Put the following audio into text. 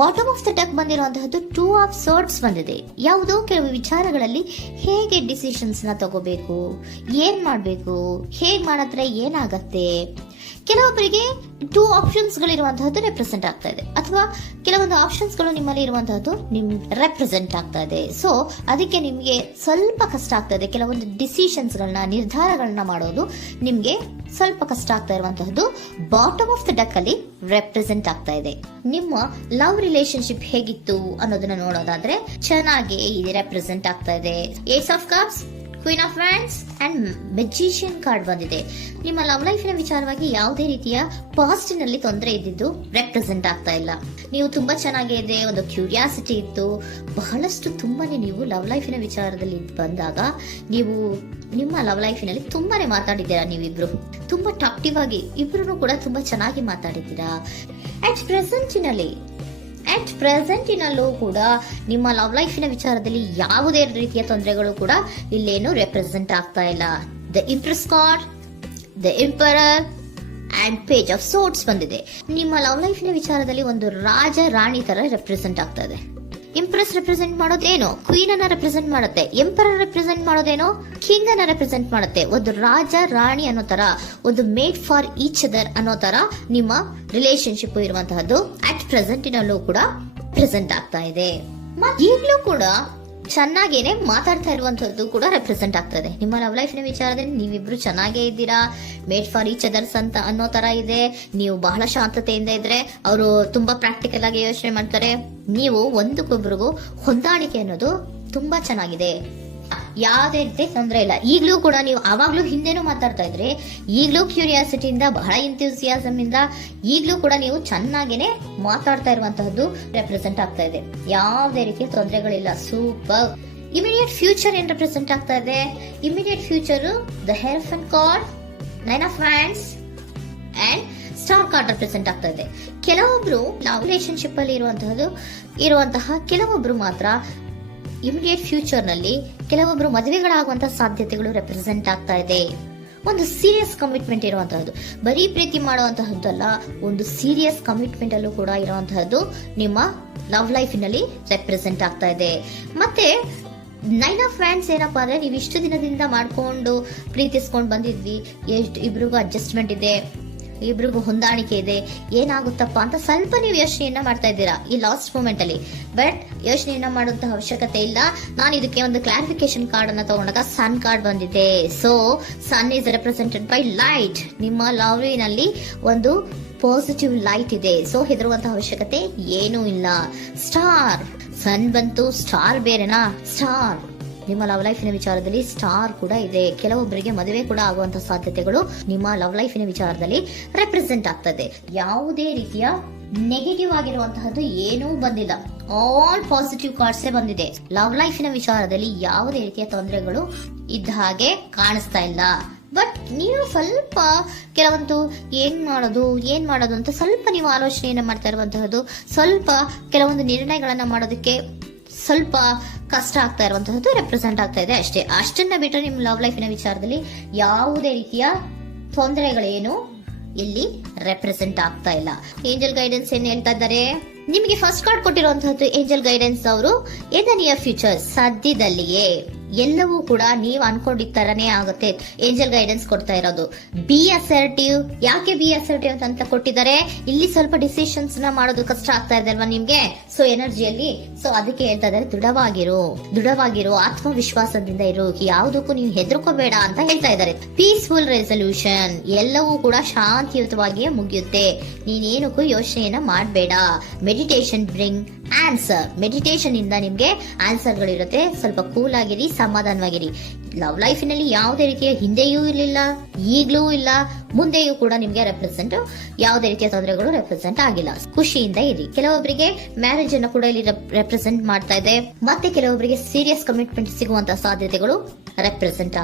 Bottom of the deck ಬಂದಿರುವಂತಹದ್ದು 2 of swords ಬಂದಿದೆ. ಯಾವುದೋ ಕೆಲವು ವಿಚಾರಗಳಲ್ಲಿ ಹೇಗೆ ಡಿಸಿಷನ್ಸ್ ನ ತಗೋಬೇಕು, ಏನ್ ಮಾಡ್ಬೇಕು, ಹೇಗ್ ಮಾಡಿದ್ರೆ ಏನಾಗತ್ತೆ. ಕೆಲವೊಬ್ಬರಿಗೆ 2 ಆಪ್ಷನ್ಸ್ ಗಳಿರುವಂತಹದ್ದು ರೆಪ್ರೆಸೆಂಟ್ ಆಗ್ತಾ ಇದೆ, ಅಥವಾ ಕೆಲವೊಂದು ಆಪ್ಷನ್ಸ್ ಗಳು ನಿಮ್ಮಲ್ಲಿ ಇರುವಂತಹದ್ದು ರೆಪ್ರೆಸೆಂಟ್ ಆಗ್ತಾ ಇದೆ. ಸೊ ಅದಕ್ಕೆ ನಿಮ್ಗೆ ಸ್ವಲ್ಪ ಕಷ್ಟ ಆಗ್ತಾ ಇದೆ. ಕೆಲವೊಂದು ಡಿಸಿಷನ್ಸ್ ಗಳನ್ನ, ನಿರ್ಧಾರಗಳನ್ನ ಮಾಡೋದು ನಿಮ್ಗೆ ಸ್ವಲ್ಪ ಕಷ್ಟ ಆಗ್ತಾ ಇರುವಂತಹದ್ದು ಬಾಟಮ್ ಆಫ್ ದ ಡೆಕ್ ಅಲ್ಲಿ ರೆಪ್ರೆಸೆಂಟ್ ಆಗ್ತಾ ಇದೆ. ನಿಮ್ಮ ಲವ್ ರಿಲೇಶನ್ಶಿಪ್ ಹೇಗಿತ್ತು ಅನ್ನೋದನ್ನ ನೋಡೋದಾದ್ರೆ ಚೆನ್ನಾಗಿ ರೆಪ್ರೆಸೆಂಟ್ ಆಗ್ತಾ ಇದೆ. Ace of cups, queen of wands and magician card ಬಂದಿದೆ. ನಿಮ್ಮ ಲವ್ ಲೈಫಿನ ವಿಚಾರವಾಗಿ ಯಾವುದೇ ರೀತಿಯ ಪಾಸ್ಟ್ ನಲ್ಲಿ ತೊಂದರೆ ಇದ್ದಿದ್ದು ರೆಪ್ರೆಸೆಂಟ್ ಆಗ್ತಾ ಇಲ್ಲ. ನೀವು ತುಂಬಾ ಚೆನ್ನಾಗಿದೆ, ಒಂದು ಕ್ಯೂರಿಯಾಸಿಟಿ ಇತ್ತು, ಬಹಳಷ್ಟು ತುಂಬಾನೇ ನೀವು ಲವ್ ಲೈಫಿನ ವಿಚಾರದಲ್ಲಿ ಬಂದಾಗ ನೀವು ನಿಮ್ಮ ಲವ್ ಲೈಫಿನಲ್ಲಿ ತುಂಬಾನೇ ಮಾತಾಡಿದ್ದೀರಾ. ನೀವಿಬ್ರು ತುಂಬಾ ಟಾಕ್ಟಿವ್ ಆಗಿ ಇಬ್ರು ಕೂಡ ತುಂಬಾ ಚೆನ್ನಾಗಿ ಮಾತಾಡಿದ್ದೀರಾ. ಅಟ್ ಪ್ರೆಸೆಂಟಿನಲ್ಲೂ ಕೂಡ ನಿಮ್ಮ ಲವ್ ಲೈಫಿನ ವಿಚಾರದಲ್ಲಿ ಯಾವುದೇ ರೀತಿಯ ತೊಂದರೆಗಳು ಕೂಡ ಇಲ್ಲೇನು ರೆಪ್ರೆಸೆಂಟ್ ಆಗ್ತಾ ಇಲ್ಲ. The empress card, the emperor and page of swords ಬಂದಿದೆ. ನಿಮ್ಮ ಲವ್ ಲೈಫಿನ ವಿಚಾರದಲ್ಲಿ ಒಂದು ರಾಜ ರಾಣಿ ತರ ರೆಪ್ರೆಸೆಂಟ್ ಆಗ್ತಾ ಇದೆ. ಇಂಪ್ರೆಸ್ ರೆಪ್ರೆಸೆಂಟ್ ಮಾಡೋದೇನೋ ಕ್ವೀನ್ ಅನ್ನ ರೆಪ್ರೆಸೆಂಟ್ ಮಾಡುತ್ತೆ, ಎಂಪರರ್ ರೆಪ್ರೆಸೆಂಟ್ ಮಾಡೋದೇನೋ ಕಿಂಗ್ ಅನ್ನ ರೆಪ್ರೆಸೆಂಟ್ ಮಾಡುತ್ತೆ. ಒಂದು ರಾಜ ರಾಣಿ ಅನ್ನೋ ತರ, ಒಂದು ಮೇಡ್ ಫಾರ್ ಈಚ್ ಅದರ್ ಅನ್ನೋ ತರ ನಿಮ್ಮ ರಿಲೇಶನ್ಶಿಪ್ ಇರುವಂತಹದ್ದು ಅಟ್ ಪ್ರೆಸೆಂಟಿನಲ್ಲೂ ಕೂಡ ಪ್ರೆಸೆಂಟ್ ಆಗ್ತಾ ಇದೆ. ಈಗಲೂ ಕೂಡ ಚೆನ್ನಾಗೇನೆ ಮಾತಾಡ್ತಾ ಇರುವಂತದ್ದು ಕೂಡ ರೆಪ್ರೆಸೆಂಟ್ ಆಗ್ತಾ ಇದೆ. ನಿಮ್ಮ ಲವ್ ಲೈಫಿನ ವಿಚಾರದಲ್ಲಿ ನೀವಿಬ್ರು ಚೆನ್ನಾಗೇ ಇದ್ದೀರಾ, ಮೇಡ್ ಫಾರ್ ಈಚ್ ಅದರ್ಸ್ ಅಂತ ಅನ್ನೋ ತರ ಇದೆ. ನೀವು ಬಹಳ ಶಾಂತತೆಯಿಂದ ಇದ್ರೆ ಅವರು ತುಂಬಾ ಪ್ರಾಕ್ಟಿಕಲ್ ಆಗಿ ಯೋಚನೆ ಮಾಡ್ತಾರೆ. ನೀವು ಒಂದಕ್ಕೊಬ್ರಿಗೂ ಹೊಂದಾಣಿಕೆ ಅನ್ನೋದು ತುಂಬಾ ಚೆನ್ನಾಗಿದೆ. ಯಾವುದೇ ರೀತಿ ತೊಂದರೆ ಇಲ್ಲ. ಈಗಲೂ ಕೂಡ ನೀವು ಅವಾಗ್ಲೂ ಹಿಂದೆನೂ ಮಾತಾಡ್ತಾ ಇದ್ರಿ, ಈಗಲೂ ಕ್ಯೂರಿಯಾಸಿಟಿಯಿಂದ, ಬಹಳ ಇಂಥ್ಯೂಸಿಯಾಸಮ್ ಇಂದ ಈಗಲೂ ಕೂಡ ನೀವು ಚೆನ್ನಾಗೇನೆ ಮಾತಾಡ್ತಾ ಇರುವಂತಹದ್ದು ರೆಪ್ರೆಸೆಂಟ್ ಆಗ್ತಾ ಇದೆ. ಯಾವುದೇ ರೀತಿಯ ತೊಂದರೆಗಳಿಲ್ಲ. ಸೂಪರ್. ಇಮಿಡಿಯೇಟ್ ಫ್ಯೂಚರ್ ಏನ್ ರೆಪ್ರೆಸೆಂಟ್ ಆಗ್ತಾ ಇದೆ? Immediate future the hierophant card, 9 of wands and star card represent ಆಗ್ತಾ ಇದೆ. ಕೆಲವೊಬ್ರು ಲವ್ ರಿಲೇಶನ್ಶಿಪ್ ಅಲ್ಲಿ ಇರುವಂತಹ ಕೆಲವೊಬ್ರು ಮಾತ್ರ ಇಮಿಡಿಯೇಟ್ ಫ್ಯೂಚರ್ ನಲ್ಲಿ ಕೆಲವೊಬ್ರು ಮದುವೆಗಳಾಗುವಂತಹ ಸಾಧ್ಯತೆಗಳು ರೆಪ್ರೆಸೆಂಟ್ ಆಗ್ತಾ ಇದೆ. ಒಂದು ಸೀರಿಯಸ್ ಕಮಿಟ್ಮೆಂಟ್ ಇರುವಂತಹದ್ದು, ಬರೀ ಪ್ರೀತಿ ಮಾಡುವಂತಹದ್ದಲ್ಲ, ಒಂದು ಸೀರಿಯಸ್ ಕಮಿಟ್ಮೆಂಟ್ ಅಲ್ಲೂ ಕೂಡ ಇರುವಂತಹದ್ದು ನಿಮ್ಮ ಲವ್ ಲೈಫಿನಲ್ಲಿ ರೆಪ್ರೆಸೆಂಟ್ ಆಗ್ತಾ ಇದೆ. ಮತ್ತೆ 9 ಆಫ್ ವ್ಯಾಂಡ್ಸ್ ಏನಪ್ಪಾ ಅಂದ್ರೆ, ನೀವು ಇಷ್ಟು ದಿನದಿಂದ ಮಾಡ್ಕೊಂಡು ಪ್ರೀತಿಸ್ಕೊಂಡು ಬಂದಿದ್ವಿ, ಇಬ್ರಿಗೂ ಅಡ್ಜಸ್ಟ್ಮೆಂಟ್ ಇದೆ, ಇಬ್ರಿಗೂ ಹೊಂದಾಣಿಕೆ ಇದೆ, ಏನಾಗುತ್ತಪ್ಪ ಅಂತ ಸ್ವಲ್ಪ ನೀವು ಯೋಚನೆಯನ್ನ ಮಾಡ್ತಾ ಇದ್ದೀರಾ ಈ ಲಾಸ್ಟ್ ಮೂಮೆಂಟ್ ಅಲ್ಲಿ. ಬಟ್ ಯೋಚನೆಯನ್ನ ಮಾಡುವಂತಹ ಅವಶ್ಯಕತೆ ಇಲ್ಲ. ನಾನು ಇದಕ್ಕೆ ಒಂದು ಕ್ಲಾರಿಫಿಕೇಶನ್ ಕಾರ್ಡ್ ಅನ್ನ ತಗೊಂಡಾಗ ಸನ್ ಕಾರ್ಡ್ ಬಂದಿದೆ. So sun is represented by light. ನಿಮ್ಮ ಲವ್ನಲ್ಲಿ ಒಂದು ಪಾಸಿಟಿವ್ ಲೈಟ್ ಇದೆ. ಸೊ ಹೆದರುವಂತಹ ಅವಶ್ಯಕತೆ ಏನೂ ಇಲ್ಲ. ಸ್ಟಾರ್, ಸನ್ ಬಂತು, ಸ್ಟಾರ್ ಬೇರೆನಾ? ಸ್ಟಾರ್ ನಿಮ್ಮ ಲವ್ ಲೈಫಿನ ವಿಚಾರದಲ್ಲಿ ಸ್ಟಾರ್ ಕೂಡ ಇದೆ. ಕೆಲವೊಬ್ಬರಿಗೆ ಮದುವೆ ಕೂಡ ಆಗುವಂತಹ ಸಾಧ್ಯತೆಗಳು ನಿಮ್ಮ ಲವ್ ಲೈಫಿನ ವಿಚಾರದಲ್ಲಿ ರೆಪ್ರೆಸೆಂಟ್ ಆಗ್ತದೆ. ಯಾವುದೇ ರೀತಿಯ ನೆಗೆಟಿವ್ ಆಗಿರುವಂತಹದ್ದು ಏನೂ ಬಂದಿಲ್ಲ. ಆಲ್ ಪಾಸಿಟಿವ್ ಕಾರ್ಡ್ಸ್ ಬಂದಿದೆ. ಲವ್ ಲೈಫಿನ ವಿಚಾರದಲ್ಲಿ ಯಾವುದೇ ರೀತಿಯ ತೊಂದರೆಗಳು ಇದ್ದ ಹಾಗೆ ಕಾಣಿಸ್ತಾ ಇಲ್ಲ. ಬಟ್ ನೀವು ಸ್ವಲ್ಪ ಕೆಲವೊಂದು ಏನ್ ಮಾಡೋದು ಅಂತ ಸ್ವಲ್ಪ ನೀವು ಆಲೋಚನೆಯನ್ನ ಮಾಡ್ತಾ ಇರುವಂತಹದ್ದು, ಸ್ವಲ್ಪ ಕೆಲವೊಂದು ನಿರ್ಣಯಗಳನ್ನ ಮಾಡೋದಕ್ಕೆ ಸ್ವಲ್ಪ ಕಷ್ಟ ಆಗ್ತಾ ಇರುವಂತಹದ್ದು ರೆಪ್ರೆಸೆಂಟ್ ಆಗ್ತಾ ಇದೆ ಅಷ್ಟೇ. ಅಷ್ಟನ್ನ ಬಿಟ್ಟರೆ ನಿಮ್ಮ ಲವ್ ಲೈಫಿನ ವಿಚಾರದಲ್ಲಿ ಯಾವುದೇ ರೀತಿಯ ತೊಂದರೆಗಳೇನು ಇಲ್ಲಿ ರೆಪ್ರೆಸೆಂಟ್ ಆಗ್ತಾ ಇಲ್ಲ. ಏಂಜಲ್ ಗೈಡೆನ್ಸ್ ಏನ್ ಹೇಳ್ತಾ ಇದ್ದಾರೆ? ನಿಮಗೆ ಫಸ್ಟ್ ಕಾರ್ಡ್ ಕೊಟ್ಟಿರುವಂತಹದ್ದು ಏಂಜಲ್ ಗೈಡೆನ್ಸ್ ಅವರು ಇನ್ ದ ನಿಯರ್ ಫ್ಯೂಚರ್, ಸದ್ಯದಲ್ಲಿಯೇ ಎಲ್ಲವೂ ಕೂಡ ನೀವು ಅನ್ಕೊಂಡಿದ್ದ ತರನೇ ಆಗುತ್ತೆ. ಏಂಜಲ್ ಗೈಡೆನ್ಸ್ ಕೊಡ್ತಾ ಇರೋದು ಬಿ ಅಸರ್ಟಿವ್. ಯಾಕೆ ಬಿ ಅಸರ್ಟಿವ್ ಅಂತ ಕೊಟ್ಟಿದ್ದಾರೆ? ಇಲ್ಲಿ ಸ್ವಲ್ಪ ಡಿಸಿಷನ್ಸ್ ನ ಮಾಡೋದು ಕಷ್ಟ ಆಗ್ತಾ ಇದೆ ಅಲ್ವಾ ನಿಮ್ಗೆ, ಸೊ ಎನರ್ಜಿಯಲ್ಲಿ. ಸೊ ಅದಕ್ಕೆ ಹೇಳ್ತಾ ಇದ್ದಾರೆ ದೃಢವಾಗಿರು, ಆತ್ಮವಿಶ್ವಾಸದಿಂದ ಇರು, ಯಾವುದಕ್ಕೂ ನೀವು ಹೆದರ್ಕೋಬೇಡ ಅಂತ ಹೇಳ್ತಾ ಇದ್ದಾರೆ. ಪೀಸ್ಫುಲ್ ರೆಸಲ್ಯೂಷನ್, ಎಲ್ಲವೂ ಕೂಡ ಶಾಂತಿಯುತವಾಗಿಯೇ ಮುಗಿಯುತ್ತೆ, ನೀನೇನಕ್ಕೂ ಯೋಚನೆಯನ್ನ ಮಾಡಬೇಡ. ಮೆಡಿಟೇಷನ್ ಬ್ರಿಂಗ್ ಆನ್ಸರ್, ಮೆಡಿಟೇಷನ್ ಇಂದ ನಿಮ್ಗೆ ಆನ್ಸರ್ ಗಳಿರುತ್ತೆ. ಸ್ವಲ್ಪ ಕೂಲ್ ಆಗಿರಿ, ಸಮಾಧಾನವಾಗಿರಿ. ಲವ್ ಲೈಫಿನಲ್ಲಿ ಯಾವುದೇ ರೀತಿಯ ಹಿಂದೆಯೂ ಇರಲಿಲ್ಲ, ಈಗ್ಲೂ ಇಲ್ಲ, ಮುಂದೆಯೂ ಕೂಡ ನಿಮ್ಗೆ ಯಾವುದೇ ರೀತಿಯ ತೊಂದರೆಗಳು ರೆಪ್ರೆಸೆಂಟ್ ಆಗಿಲ್ಲ. ಖುಷಿಯಿಂದ ಇರಿ. ಕೆಲವೊಬ್ಬರಿಗೆ ಮ್ಯಾರೇಜ್ ಅನ್ನು ಕೂಡ ಇಲ್ಲಿ ರೆಪ್ರೆಸೆಂಟ್ ಮಾಡ್ತಾ ಇದೆ. ಮತ್ತೆ ಕೆಲವೊಬ್ಬರಿಗೆ ಸೀರಿಯಸ್ ಕಮಿಟ್ಮೆಂಟ್ ಸಿಗುವಂತಹ ಸಾಧ್ಯತೆಗಳು ರೆಪ್ರೆಸೆಂಟ್